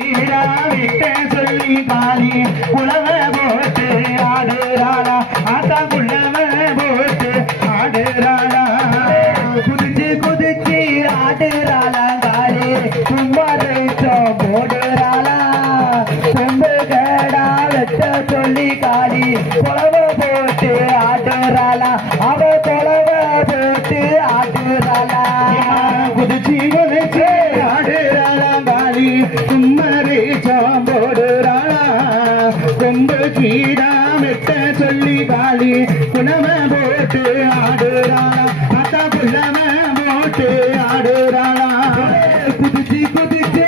விட்ட சொல்லி காளி குளவ போட்டு ஆடுறாளா ஆத்தா குள்ளவ போட்டு ஆடுறாளா குதிச்சு குதிச்சு ஆடுறாளா காளி கும்பரைச்சம் போடுறாளா கொம்பு கேடா வெட்ட சொல்லி காளி குளவ போட்டு ஆடுறாளா அவ குளவ போட்டு ஆடுறாளா குதிச்சு குதிச்சு ஆடுறாளா காளி கும்மரேச்சம் போடுறாளா கொம்பு கீடா வெட்ட சொல்லி காளி குணவ போட்டு ஆடுறாளா அத்தா குள்ளவ போட்டு ஆடுறாளா குதிச்சு குதிச்சு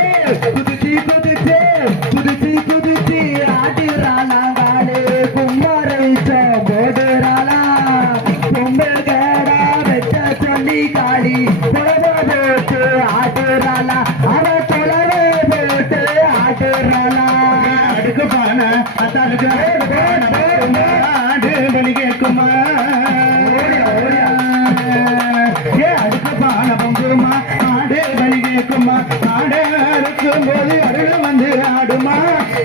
குதிச்சு குதிச்சு குதிச்சு குதிச்சு ஆடுறாளா காளி கும்மரேச்சம் போடுறாளா கொம்பு கேடா வெட்ட சொல்லி காளி குணவ போட்டு ஆடுறாளா அவ குளவ போட்டு ஆடுறாளா அடுக்கு பான அத்தாளுக்கு ஆடு பலி கேட்குமா ஏ அடுக்கு பான பொங்குமா ஆடு பலி கேட்குமா ஆடு அறுக்கும் போது அருள் வந்து ஆடுமா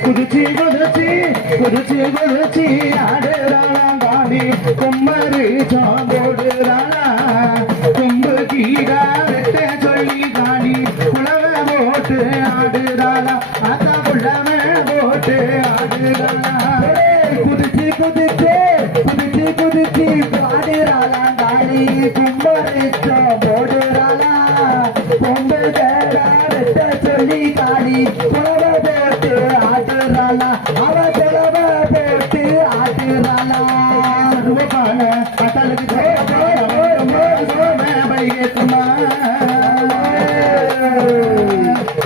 குதிச்சு குதிச்சு குதிச்சு குதிச்சு ஆடுறாளா காளி கும்மரி போடுறாளா கொம்பு கீழா வெட்ட சொல்லி காளி குளவ போட்டு ஆடுறாளா அத்தா குள்ளவ போட்டு ஆடுறாளா குதிச்சு குதிச்சு குதிச்சு குதிச்சு ஆடுறாளா காளி கும்பரிச்சம் போடுறாளா கொம்பு கேடா வெட்ட சொல்லி காளி குளவ போட்டு ஆடுறாளா அவ குளவ போட்டு ஆடுறாளா ரூபான அத்தலுக்கு பலி கேட்குமா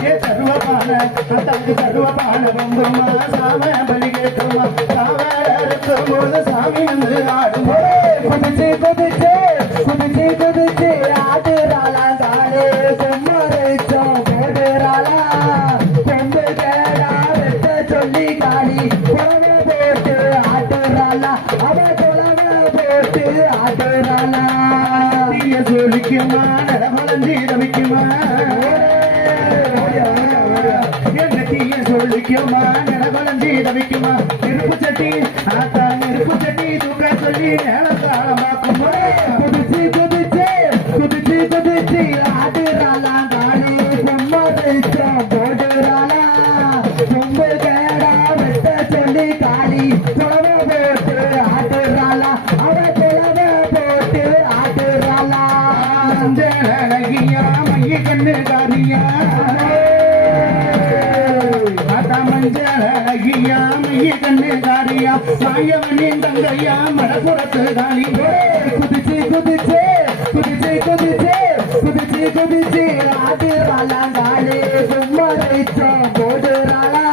ஏ சர்வபால அத்தலுக்கு சர்வபால பொங்குமா சாம பலி கேட்குமா சாம இருக்கும் போது சாமி வந்து ஆடுமா குதிச்சு குதிச்சு குதிச்சு குதிச்சு ஆடுறாளா காளி கும்மரேச்சம் போடுறாளா கொம்பு கேடா வெட்ட சொல்லி காளி குளவ போட்டு ஆடுறாளா அவ குளவ போட்டு ஆடுறாளா சொல்லிக்குமா நடமலஞ்சி ரவிக்குமா என்ன தீய சொல்லிக்குமா நடமலஞ்சி ரவிக்குமா நெருப்பு சட்டி ஆத்தா நெருப்பு சட்டி தூக்க சொல்லி நேரத்தாளமாக்குமா குதிச்சு குதிச்சு குதிச்சு குதிச்சு ஆடுறாளா காளி கும்மரேச்சம் போடுறாளா கொம்பு கேடா வெட்ட சொல்லி காளி குளவ போட்டு ஆடுறாளா அவ குளவ போட்டு ஆடுறாளா மஞ்சளகியா மைய கண்ணு காரியா மஞ்சளகியா மைய கண்ணு காரியா மாயவனின் தங்கையா மடப்புறத்து காளி குதிச்சு குதிச்சு குதிச்சு குதிச்சு குதிச்சு குதிச்சு ஆடுறாளா காளி கும்மரேச்சம் போடுறாளா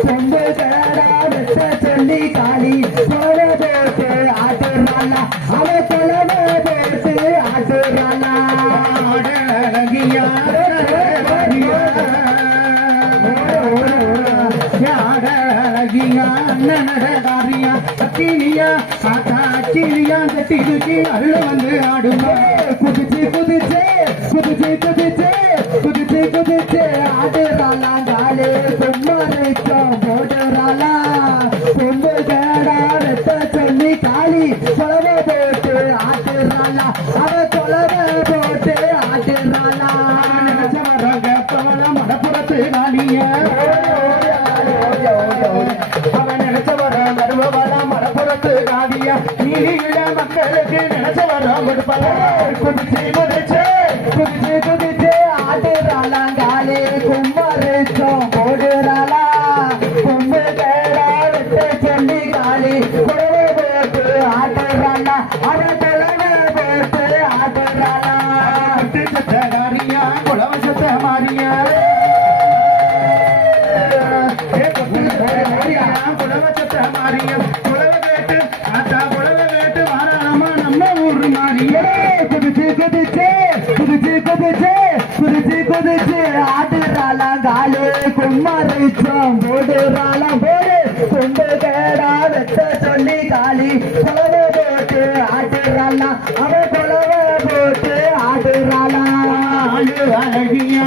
கொம்பு கேடா வெட்ட சொல்லி காளி குளவ போட்டு ஆடுறாளா அவ குளவ போட்டு ஆடுறாளா அழகியா அழகியா அண்ணனடகாரியா அக்கினியா ஆத்தா அக்கினியா கட்டி தூக்கி அருள் வந்து ஆடுமா குதிச்சு குதிச்சு குதிச்சு குதிச்சு குதிச்சு குதிச்சு ஆடுறாளா காளி கும்மரேச்சம் போடுறாளா கொம்பு கேடா வெட்ட சொல்லி காளி குளவ போட்டு ஆடுறாளா அவ குளவ போட்டு ஆடுறாளா மடப்புறத்து காளியா அவன் நினைச்சவர நடுவர மடப்புறத்து காளியா நீல மக்களுக்கு நினைச்சவர கொடுப்பல குதிச்சு குதிச்சு குதிச்சு குதிச்சு ஆடுறாளா காளி கும்மரேச்சம் போடுறாளா கொம்பு கேடா வெட்ட சொல்லி காளி குளவ போட்டு ஆடுறாளா அவ குளவ போட்டு ஆடுறாளா சத்தகாரியா குளவ சத்த மாரியா குளவ சத்த மாரியா குளவ கேட்டு ஆத்தா குளவ கேட்டு மாறாமா நம்ம ஊர் மாரியா குதிச்சு குதிச்சு குதிச்சு குதிச்சு குதிச்சு குதிச்சு ஆடுறாளா காளி கும்மரேச்சம் போடுறாளா போடு கொம்பு கேடா வெட்ட சொல்லி காளி குளவ போட்டு ஆடுறாளா அவ குளவ போட்டு ஆடுறாளா அழகியா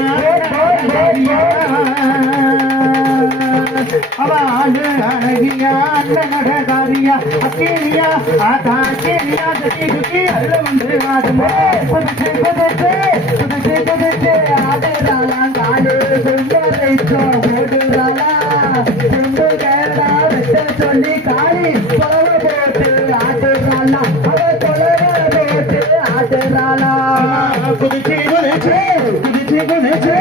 அவ ஆளு அழகியா அண்ணன் நககாரியா அக்கீரியா ஆத்தா அக்கீரியா தட்டி குட்டி அல்ல வந்து ஆடுமா குதிச்சு குதிச்சு குதிச்சு குதிச்சு ஆடுறாளா காலு சுந்தரைச்சோ போடுறாளா சுண்டு கேடா வெட்ட சொல்லி காளி தொலைவ போட்டு ஆடுறாளா அவ தொலைவ போட்டு ஆடுறாளா குதிச்சு குதிச்சு குதிச்சு குதிச்சு